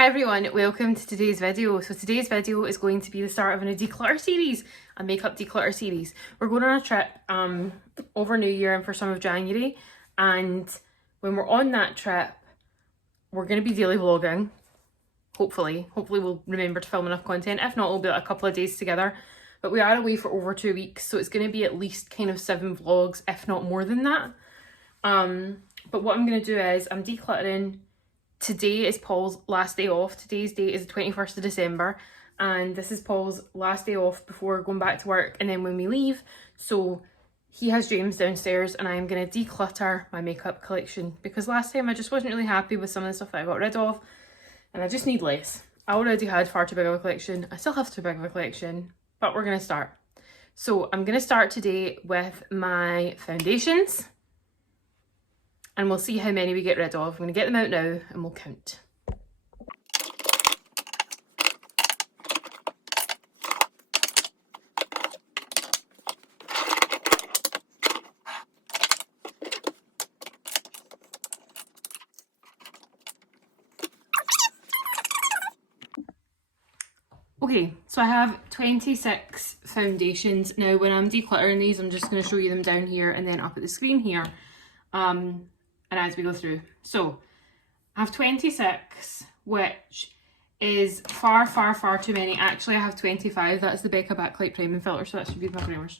Hi everyone, welcome to today's video. So today's video is going to be the start of a new declutter series, a makeup declutter series. We're going on a trip over New Year and for some of January, and when we're on that trip, we're going to be daily vlogging. Hopefully we'll remember to film enough content. If not, we'll be like a couple of days together. But we are away for over 2 weeks, so it's going to be at least kind of 7 vlogs, if not more than that. But what I'm going to do is I'm decluttering. Today is Paul's last day off. Today's date is the 21st of December, and this is Paul's last day off before going back to work and then when we leave. So he has James downstairs and I'm going to declutter my makeup collection because last time I just wasn't really happy with some of the stuff that I got rid of and I just need less. I already had far too big of a collection. I still have too big of a collection, but we're going to start. So I'm going to start today with my foundations. And we'll see how many we get rid of. I'm going to get them out now and we'll count. Okay, so I have 26 foundations. Now when I'm decluttering these, I'm just going to show you them down here and then up at the screen here. And as we go through. So I have 26, which is far too many. Actually, I have 25. That's the Becca Backlight Priming Filter, so that should be my primers.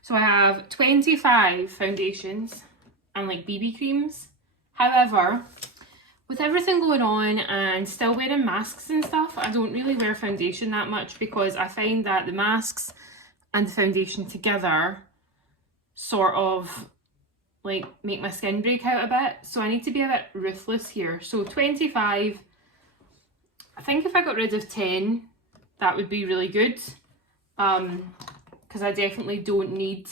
So I have 25 foundations and like BB creams. However, with everything going on and still wearing masks and stuff, I don't really wear foundation that much because I find that the masks and the foundation together sort of like make my skin break out a bit, so I need to be a bit ruthless here. So 25, I think if I got rid of 10 that would be really good, because I definitely don't need,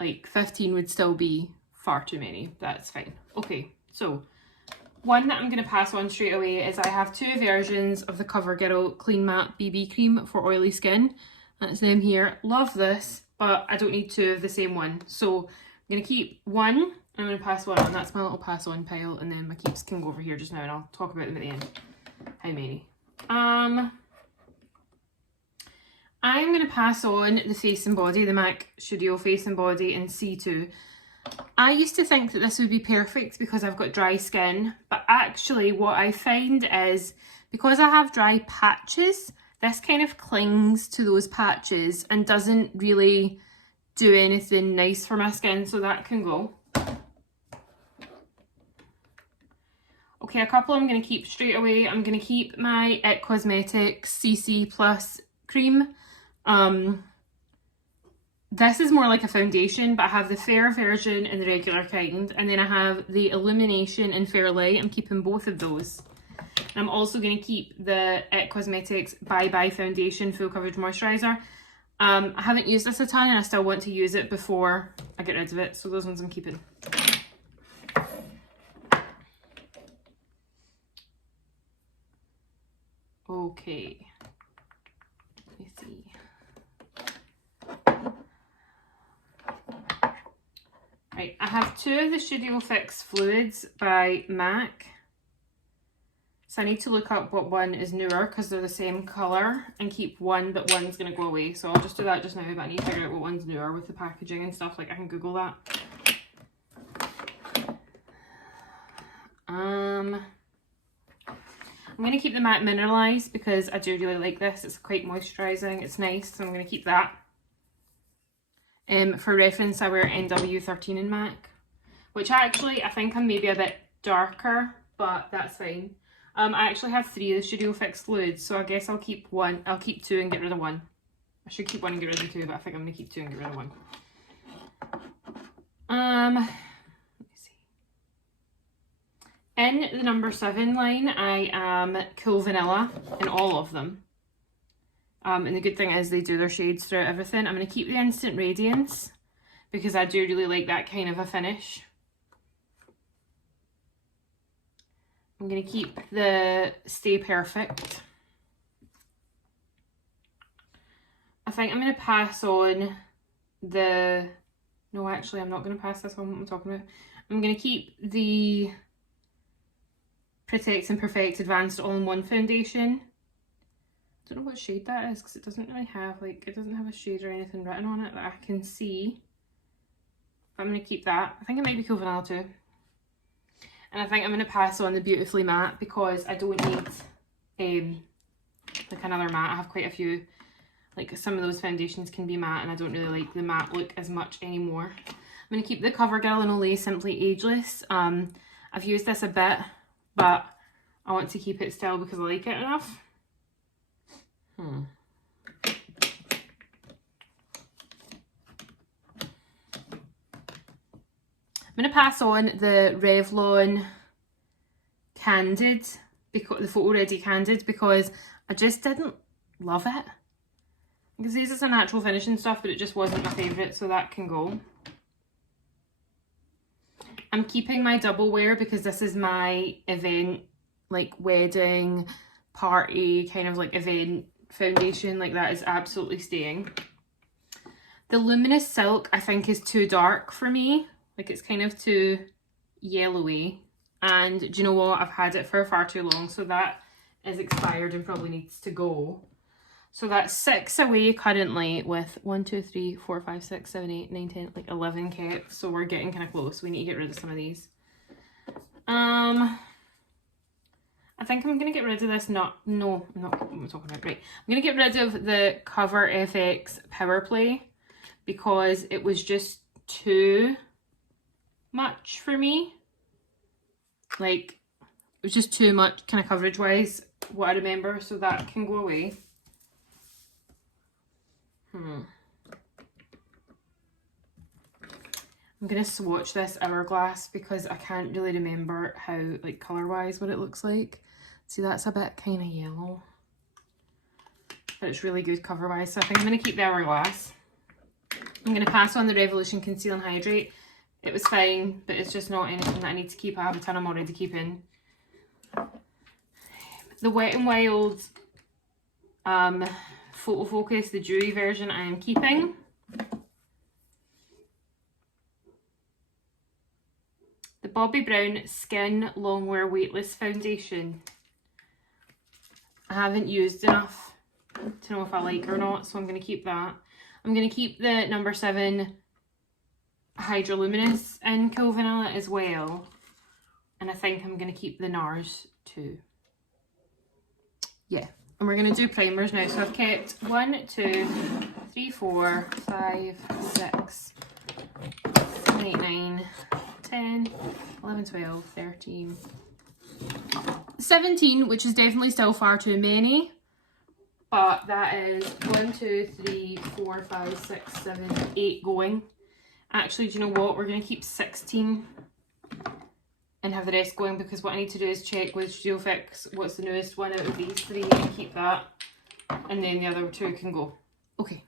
like 15 would still be far too many. That's fine. Okay, so one that I'm going to pass on straight away is I have 2 versions of the CoverGirl Clean Matte BB cream for oily skin. That's them here. Love this, but I don't need 2 of the same one. So I'm going to keep one and I'm going to pass one on. That's my little pass on pile, and then my keeps can go over here just now and I'll talk about them at the end. How many? I'm going to pass on the Face and Body, the MAC Studio Face and Body in C2. I used to think that this would be perfect because I've got dry skin, but actually what I find is because I have dry patches, this kind of clings to those patches and doesn't really do anything nice for my skin, so that can go. Okay, a couple I'm going to keep straight away. I'm going to keep my IT Cosmetics CC Plus cream. This is more like a foundation, but I have the fair version and the regular kind, and then I have the Illumination and Fair Light. I'm keeping both of those. I'm also going to keep the IT Cosmetics Bye Bye Foundation Full Coverage Moisturiser. I haven't used this a ton and I still want to use it before I get rid of it, so those ones I'm keeping. Okay, let me see. Right, I have 2 of the Studio Fix Fluids by MAC. So I need to look up what one is newer because they're the same colour, and keep one, but one's going to go away. So I'll just do that just now, but I need to figure out what one's newer with the packaging and stuff. Like I can Google that. I'm going to keep the Matte Mineralized because I do really like this. It's quite moisturising. It's nice, so I'm going to keep that. For reference, I wear NW13 in MAC, which actually I think I'm maybe a bit darker, but that's fine. I actually have 3 of the Studio Fix Fluids, so I guess I'll keep 1. I'll keep 2 and get rid of 1. I should keep 1 and get rid of 2, but I think I'm going to keep 2 and get rid of 1. Let me see. In the number 7 line, I am Cool Vanilla in all of them. And the good thing is they do their shades throughout everything. I'm going to keep the Instant Radiance because I do really like that kind of a finish. I'm going to keep the Stay Perfect. I think I'm going to pass on the... No, actually, I'm not going to pass this on. What I'm talking about. I'm going to keep the Protects and Perfects Advanced All-in-One Foundation. I don't know what shade that is because it doesn't really have, like, it doesn't have a shade or anything written on it that I can see. But I'm going to keep that. I think it might be Cool Vanilla too. And I think I'm going to pass on the Beautifully Matte because I don't need like another matte. I have quite a few, like some of those foundations can be matte and I don't really like the matte look as much anymore. I'm going to keep the CoverGirl in Olay Simply Ageless. I've used this a bit, but I want to keep it still because I like it enough. I'm going to pass on the Revlon Candid, because the Photo Ready Candid, because I just didn't love it. Because this is a natural finishing stuff, but it just wasn't my favourite, so that can go. I'm keeping my double wear because this is my event, like wedding, party, kind of like event foundation. Like that is absolutely staying. The Luminous Silk I think is too dark for me. Like it's kind of too yellowy. And do you know what? I've had it for far too long, so that is expired and probably needs to go. So that's 6 away currently with 1, 2, 3, 4, 5, 6, 7, 8, 9, 10, like 11 kept. So we're getting kind of close. We need to get rid of some of these. I think I'm going to get rid of this. No, I'm not what I'm talking about. Right. I'm going to get rid of the Cover FX Power Play because it was just too much for me. Like, it was just too much kind of coverage wise, what I remember. So that can go away. I'm going to swatch this Hourglass because I can't really remember how, like, colour-wise what it looks like. See, that's a bit kind of yellow. But it's really good cover-wise, so I think I'm going to keep the Hourglass. I'm going to pass on the Revolution Conceal and Hydrate. It was fine, but it's just not anything that I need to keep. I have a ton I'm already keeping. The Wet n Wild Photo Focus, the dewy version, I am keeping. The Bobbi Brown Skin Longwear Weightless Foundation. I haven't used enough to know if I like it or not, so I'm going to keep that. I'm going to keep the number 7 Hydroluminous in Cool Vanilla as well. And I think I'm going to keep the NARS too. Yeah. And we're going to do primers now. So I've kept 1, 2, 3, 4, 5, 6, 7, 8, 9, 10, 11, 12, 13, 17, which is definitely still far too many. But that is 1, 2, 3, 4, 5, 6, 7, 8 going. Actually, do you know what? We're going to keep 16 and have the rest going because what I need to do is check with Studio Fix what's the newest one out of these 3 and keep that. And then the other 2 can go. Okay.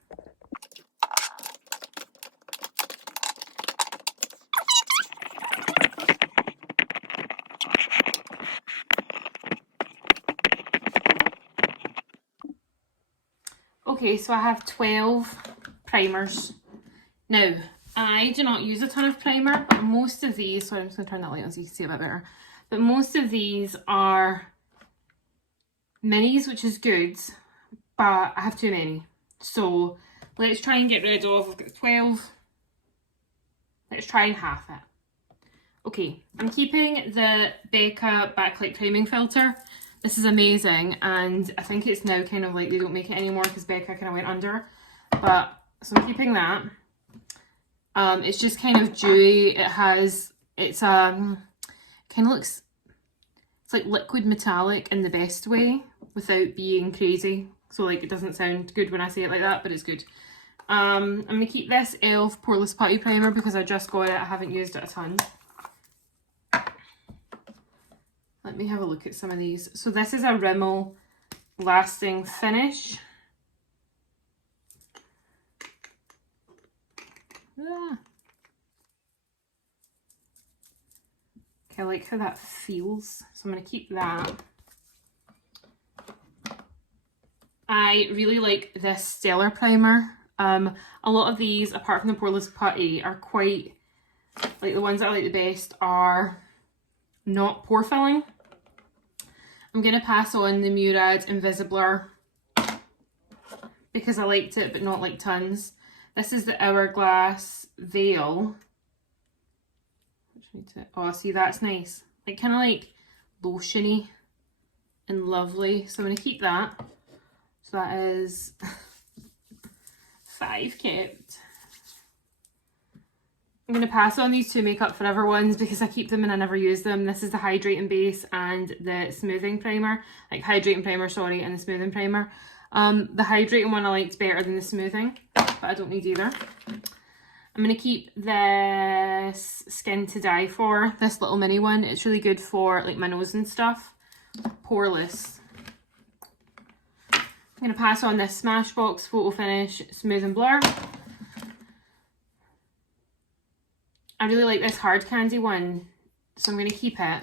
Okay, so I have 12 primers. Now, I do not use a ton of primer, but most of these, sorry, I'm just going to turn that light on so you can see it a bit better. But most of these are minis, which is good, but I have too many. So let's try and get rid of, I've got 12. Let's try and half it. Okay, I'm keeping the Becca Backlight Priming Filter. This is amazing, and I think it's now kind of like they don't make it anymore because Becca kind of went under. But, so I'm keeping that. It's just kind of dewy. It's kind of looks, it's like liquid metallic in the best way without being crazy. So like it doesn't sound good when I say it like that, but it's good. I'm going to keep this e.l.f. Poreless Putty Primer because I just got it. I haven't used it a ton. Let me have a look at some of these. So this is a Rimmel Lasting Finish. Okay, I like how that feels, so I'm going to keep that. I really like this Stellar Primer. A lot of these, apart from the Poreless Putty, are quite, like the ones that I like the best are not pore filling. I'm going to pass on the Murad Invisibler because I liked it, but not like tons. This is the Hourglass Veil. Oh, see, that's nice. Like, kind of like lotiony and lovely. So I'm going to keep that. So that is 5 kept. I'm going to pass on these two Makeup Forever ones because I keep them and I never use them. This is the Hydrating Base and the Smoothing Primer. Like, Hydrating Primer, sorry, and the Smoothing Primer. The Hydrating one I liked better than the Smoothing, but I don't need either. I'm going to keep this Skin to Die For, this little mini one. It's really good for like my nose and stuff. Poreless. I'm going to pass on this Smashbox Photo Finish Smooth and Blur. I really like this Hard Candy one, so I'm going to keep it.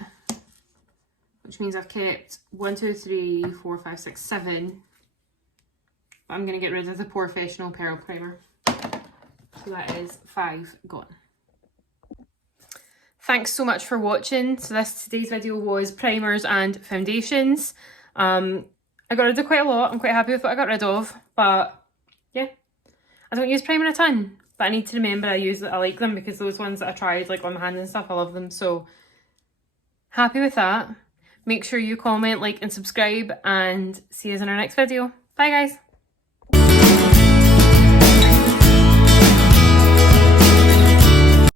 Which means I've kept 1, 2, 3, 4, 5, 6, 7. But I'm going to get rid of the Porefessional Pearl Primer. So that is 5 gone. Thanks so much for watching. So today's video was primers and foundations. I got rid of quite a lot. I'm quite happy with what I got rid of. But yeah, I don't use primer a ton. But I need to remember I like them because those ones that I tried like on my hand and stuff, I love them. So happy with that. Make sure you comment, like and subscribe, and see you in our next video. Bye guys.